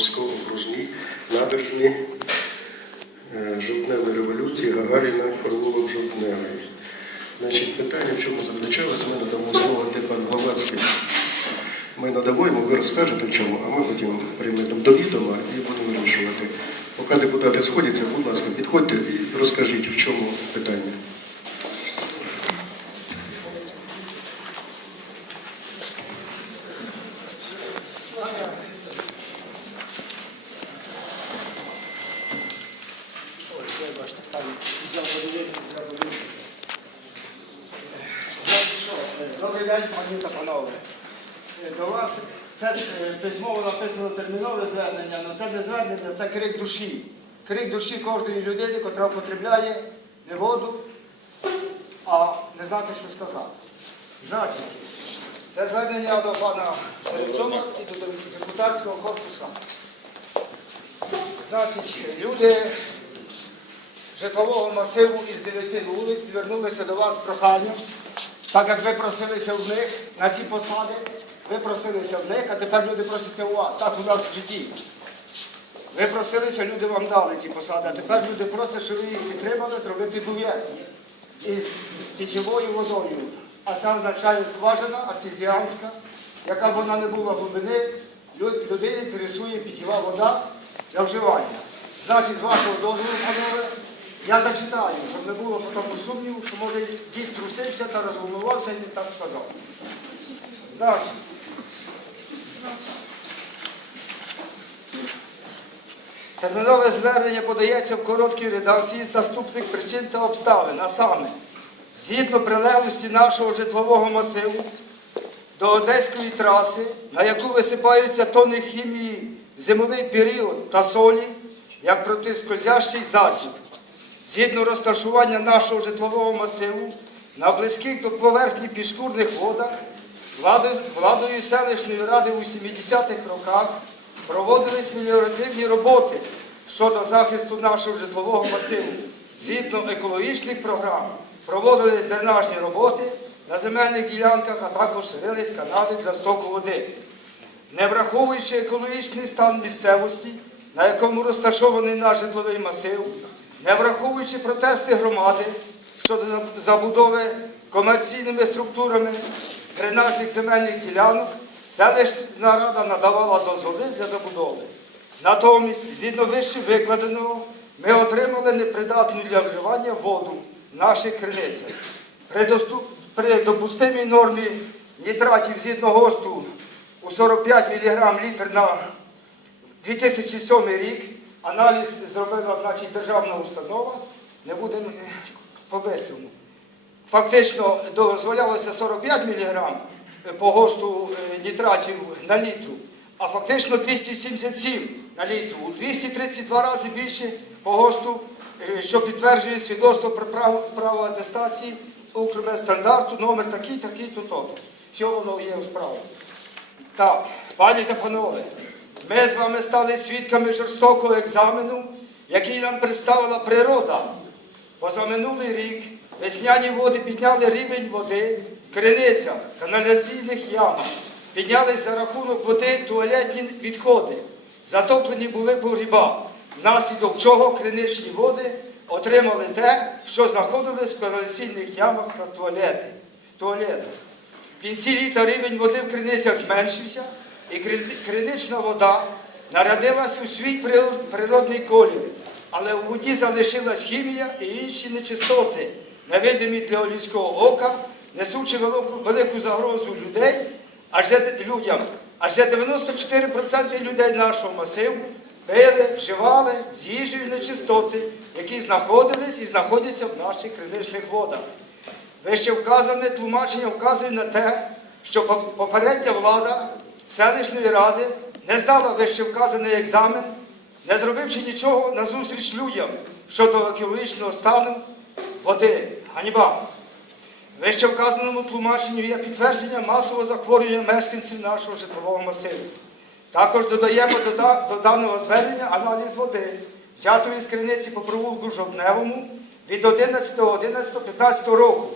Свердловська, окружній, набережні е, жовтневої революції, Гагаріна, провулок Жовтневий. Значить, питання, в чому заключалось, ми надамо слово де пан Гловацький. Ми надамо йому, ви розкажете в чому, а ми потім приймемо до відома і будемо вирішувати. Поки депутати сходяться, будь ласка, підходьте і розкажіть, в чому питання. Ой, вибачте, там взяв подивитися, треба подивитися. Значить, що, е, Добрий день, пані та панове. Е, До вас це е, письмово написано термінове звернення, але це не звернення, це крик душі. Крик душі кожної людини, яка потребляє не воду, а не знати, що сказати. Значить, це звернення до пана Терецьова і до депутатського корпусу. Значить, люди житлового масиву із дев'яти вулиць звернулися до вас з проханням, так як ви просилися в них на ці посади, ви просилися в них, а тепер люди просяться у вас. Так у нас в житті. Ви просилися, люди вам дали ці посади, а тепер люди просять, щоб ви їх підтримали, зробити був'ят із питьовою водою. А це означає скважина артезіанська, яка б вона не була глибини, лю- людей інтересує питьова вода для вживання. Значить, з вашого дозволу, панове, я зачитаю, щоб не було по тому сумніву, що може дід трусився та розволнувався і не так сказав. Значить, Термінове звернення подається в короткій редакції з наступних причин та обставин, а саме, згідно прилеглості нашого житлового масиву до Одеської траси, на яку висипаються тонни хімії зимовий період та солі, як протискользящий засіб. Згідно розташування нашого житлового масиву на близьких до поверхні пішкурних водах, владою, селищної ради у 70-х роках проводились меліоративні роботи щодо захисту нашого житлового масиву. Згідно екологічних програм проводились дренажні роботи на земельних ділянках, а також рились канави для стоку води. Не враховуючи екологічний стан місцевості, на якому розташований наш житловий масив, не враховуючи протести громади щодо забудови комерційними структурами дренажних земельних ділянок, селищна рада надавала дозволи для забудови. Натомість, згідно вище викладеного, ми отримали непридатну для вживання воду в наших криницях. При, доступ... при допустимій нормі нітратів згідно ГОСТу у 45 мг літр на 2007 рік аналіз зробила значить, державна установа, не будемо е, по-бистрому. Фактично дозволялося 45 мг по ГОСТу е, нітратів на літру, а фактично 277 на літру. У 232 рази більше по ГОСТу, е, що підтверджує свідоцтво про право, право атестації Укрмедстандарту, номер такий, такий, то то. Все воно є у справі. Так, пані та панове, ми з вами стали свідками жорстокого екзамену, який нам представила природа. Позаминулий рік весняні води підняли рівень води в криницях, каналізаційних ямах, піднялись за рахунок води туалетні відходи, затоплені були погріба, внаслідок чого криничні води отримали те, що знаходилось в каналізаційних ямах та туалетах. В кінці літа рівень води в криницях зменшився, і кри- кринична вода народилась у свій природний колір, але у воді залишилась хімія і інші нечистоти, невидимі для людського ока, несучи велику, велику загрозу людей, адже людям. Адже 94% людей нашого масиву пили, вживали з їжею нечистоти, які знаходились і знаходяться в наших криничних водах. Вище вказане тлумачення вказує на те, що попередня влада селищної ради не здала вище вказаний екзамен, не зробивши нічого назустріч людям щодо екологічного стану води. Ганьба. Вище вказаному тлумаченню є підтвердження масового захворювання мешканців нашого житлового масиву. Також додаємо до, да- до даного звернення аналіз води, взятої з криниці по провулку Жовтневому від 11.11.15 року,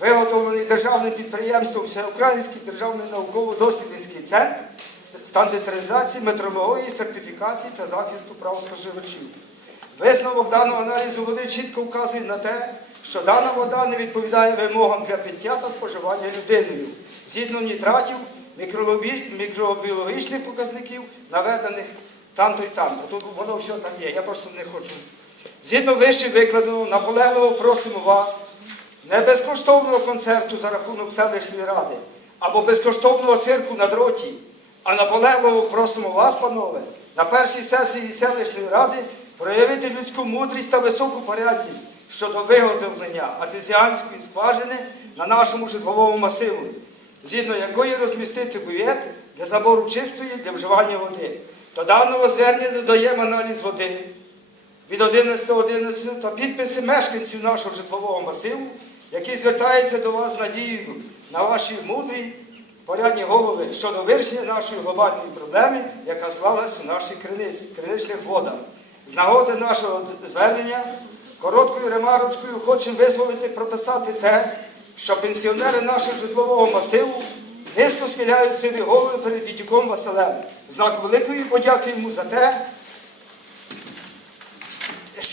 виготовлений державним підприємством Всеукраїнський державний науково-дослідницький центр стандартизації, метрології, сертифікації та захисту прав споживачів. Висновок даного аналізу води чітко вказує на те, що дана вода не відповідає вимогам для пиття та споживання людиною, згідно нітратів, мікробіологічних показників, наведених там-то і там. Тут воно все там є, я просто не хочу. Згідно вище викладеного, наполегливо просимо вас не безкоштовного концерту за рахунок селищної ради або безкоштовного цирку на дроті, а наполегливо просимо вас, панове, на першій сесії селищної ради проявити людську мудрість та високу порядність щодо виготовлення артезіанської скважини на нашому житловому масиву, згідно якої розмістити бювет для забору чистої для вживання води. До даного звернення додаємо аналіз води від 11.11 та підписи мешканців нашого житлового масиву, які звертаються до вас з надією на ваші мудрі порядні голови щодо вирішення нашої глобальної проблеми, яка склалась у наших криничних водах. З нагоди нашого звернення короткою ремарочкою хочемо висловити прописати те, що пенсіонери нашого житлового масиву низько схиляють сиві голови перед Вітюком Василем. Знак великої подяки йому за те,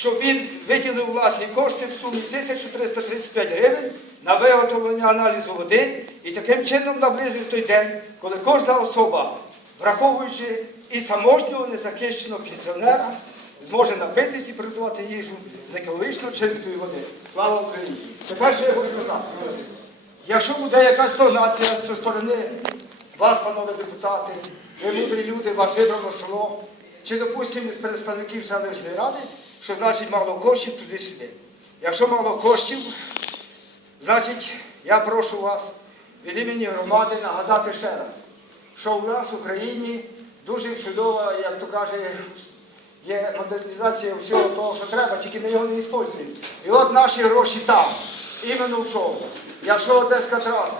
що він виділив власні кошти в сумі 1335 гривень на виготовлення аналізу води і таким чином наблизив той день, коли кожна особа, враховуючи і заможнього незахищеного пенсіонера, зможе напитись і приготувати їжу з екологічно чистої води. Слава Україні! Тепер що я хочу сказати. Якщо буде якась стогнація зі сторони вас, панове депутати, ви мудрі люди, вас вибрало село, чи, допустимо, з представників селищної ради, що значить мало коштів туди-сюди. Якщо мало коштів, значить я прошу вас від імені громади нагадати ще раз, що у нас в Україні дуже чудова, як то каже, є модернізація всього того, що треба, тільки ми його не використовуємо. І от наші гроші там, іменно в чому. Якщо Одеська траса,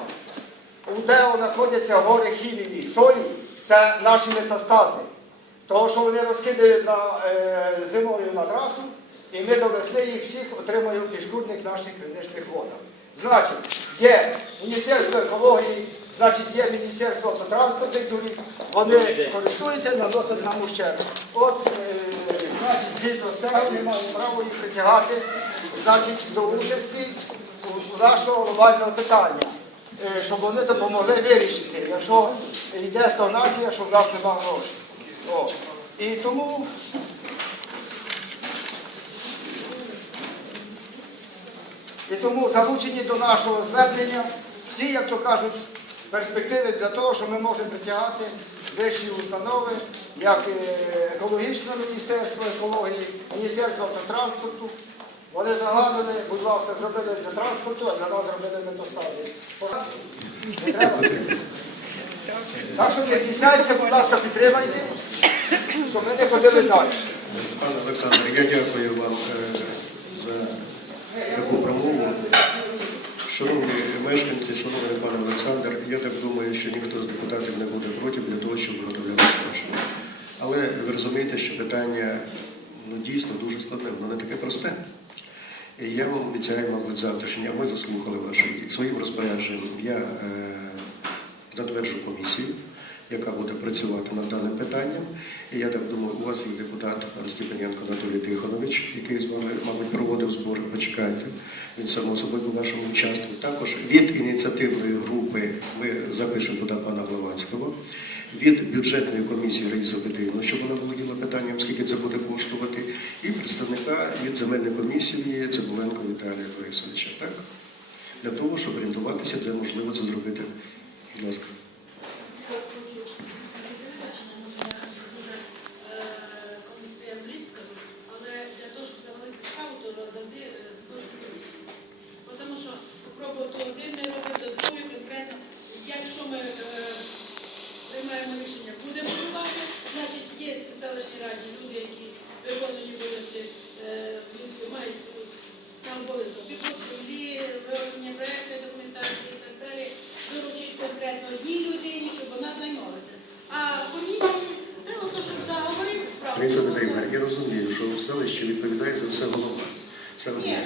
у ДЕО знаходяться гори хілії, солі, це наші метастази. Того, що вони розкидають на, е, зимою на трасу, і ми до весни їх всіх отримаємо в пішкурних наших криничних водах. Значить, є Міністерство екології, значить, є Міністерство автотранспортних доріг, вони користуються, наносять нам ущерб. От, е, значить, згідно з цього ми маємо право їх притягати значить, до участі у- у нашого глобального питання. Е, щоб вони допомогли вирішити, якщо йде стагнація, що в нас немає грошей. О. І тому і тому залучені до нашого звернення всі, як то кажуть, перспективи для того, що ми можемо притягати вищі установи, як е, екологічне міністерство екології, міністерство автотранспорту. Вони загадували, будь ласка, зробили для транспорту, а для нас зробили недостатньо. Не треба. Так що не стісняйтеся, будь ласка, підтримайте, щоб ми. Пане Олександр, я дякую вам е, за таку промову. Шановні мешканці, шановний пане Олександр, я так думаю, що ніхто з депутатів не буде проти для того, щоб виготовляти скважину. Але ви розумієте, що питання ну, дійсно дуже складне, воно не таке просте. І я вам обіцяю, мабуть, завтрашнє, а ми заслухали ваші своїм розпорядженням. Я е, затверджу комісію, яка буде працювати над даним питанням. І я так думаю, у вас є депутат пан Степаненко Анатолій Тихонович, який з вами, мабуть, проводив збори. Почекайте, він само собою у вашому участі. Також від ініціативної групи ми запишемо туди пана Главацького. Від бюджетної комісії Петрівну, щоб вона володіла питанням, скільки це буде коштувати, і представника від земельної комісії Цибуленко Віталія Борисовича. Так? Для того, щоб орієнтуватися, це можливо це зробити. Будь ласка. Я вдріб скажу, але для того, щоб завалити справу, то завжди е, створюють комісію. Бо Тому що попробувати один не робити, другий конкретно. Якщо ми е, приймаємо рішення, будемо будувати, значить є в селищній раді люди, які виконують обов'язки, е, люди мають е, сам обов'язок підготовлі, вироблення проєкту, документації і так далі, доручити конкретно одній людині, щоб вона займалася. А комісії це ото, щоб Раїса Петрівна, я розумію, що в селищі відповідає за все голова. Все одне.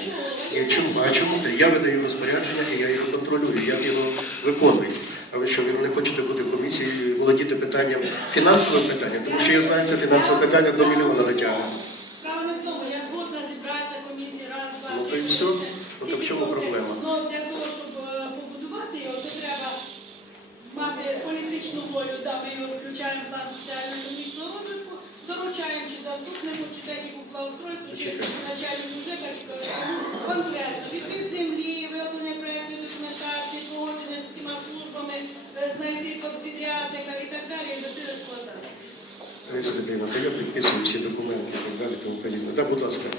І чому? А чому? Я видаю розпорядження і я його контролюю, я його виконую. А ви що ви не хочете бути в комісії, володіти питанням фінансовим питанням, тому що я знаю, це фінансове питання до мільйона дотягне. Справа не в тому, я згодна зібратися комісії раз, два, Ну, то три, і все. чотири. Ну, то в чому проблема? Ну, для того, щоб е, побудувати його, то треба мати політичну волю, да, ми його включаємо в план соціально-економічного розвитку, доручаємо чи заступнику, купла техніку благоустройству, чи Почекайте. начальнику конкретно відвід землі, виготовлення проєктної документації, погодження з усіма службами, е, знайти підрядника і так далі, в експлуатацію. Лариса Петрівна, то я підписую всі документи і так далі, тому подібне. Да, будь ласка.